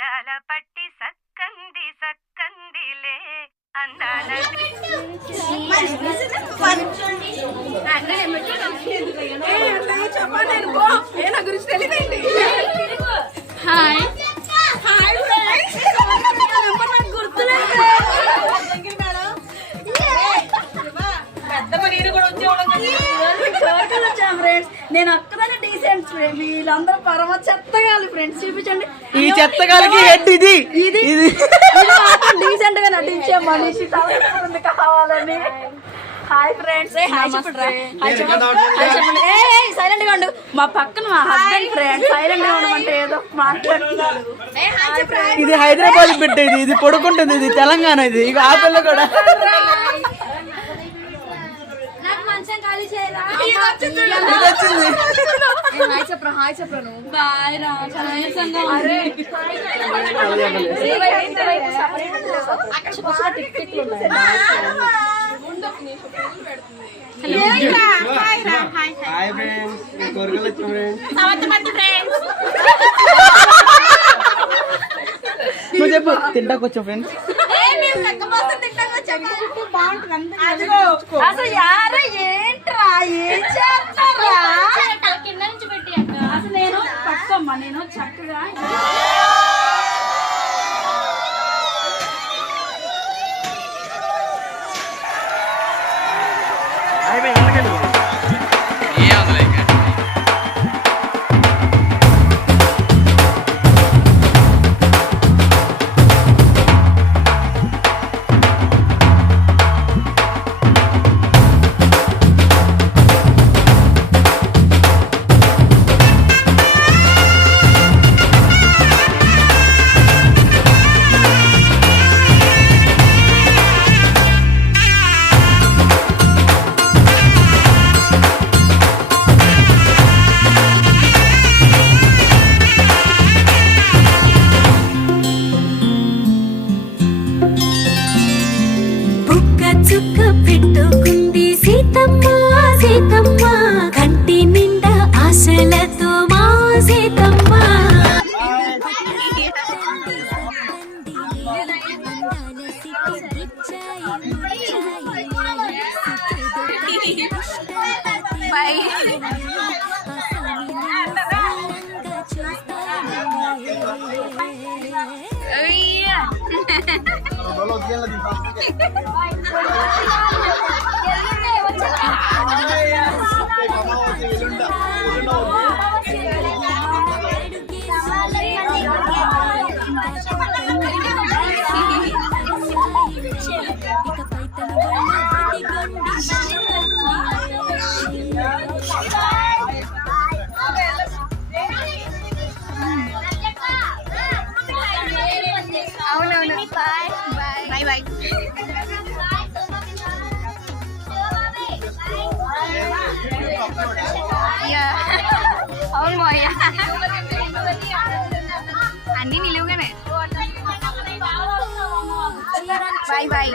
గారాల పట్టి సక్కంది సక్కందిలే అందాల నా గురించి తెలియదండి. హాయ్ నేను అక్కడనే డీసెంట్ ఫ్రెండ్, వీళ్ళందరూ పరమ చెత్తగాలి ఫ్రెండ్స్. చూపించండి ఈ చెత్తగాలికి హెడ్ ఇది ఇది డీసెంట్ గా నటించే మనిషి కావాలని. హాయ్ ఫ్రెండ్స్, సైలెంట్ గా ఉండు. మా పక్కన మా హస్బెండ్ ఫ్రెండ్ సైలెంట్ గా ఉండమంటే ఏదో మాట్లాడుతున్నారు. ఇది హైదరాబాద్ బిడ్డ, ఇది పడుకుంటుంది, ఇది తెలంగాణ, ఇది ఇక ఆ పిల్ల కూడా. నాకు మంచం ఖాళీ చేయరా? హాయ్ చెప్పరా, హాయ్ చెప్పరా నువ్వు. బాయ్ రా, చాలా నీరసంగా ఉంది. నువ్వు చెప్పు, తింటాకొచ్చా ఫ్రెండ్స్. అసలు యారా ఏంట్రా, ఏం చేస్తారా? కింద నుంచి పెట్టి అసలు నేను పట్టుకోమ్మా, నేను చక్కగా పెట్టుకుంది సీతమ్మ సీతమ్మ, కంటి నిండా ఆశలతో మా సీతమ్మ. అవునవును. Bye bye bye. అవును బాయ్, అన్ని నిలువుగానే. Bye bye.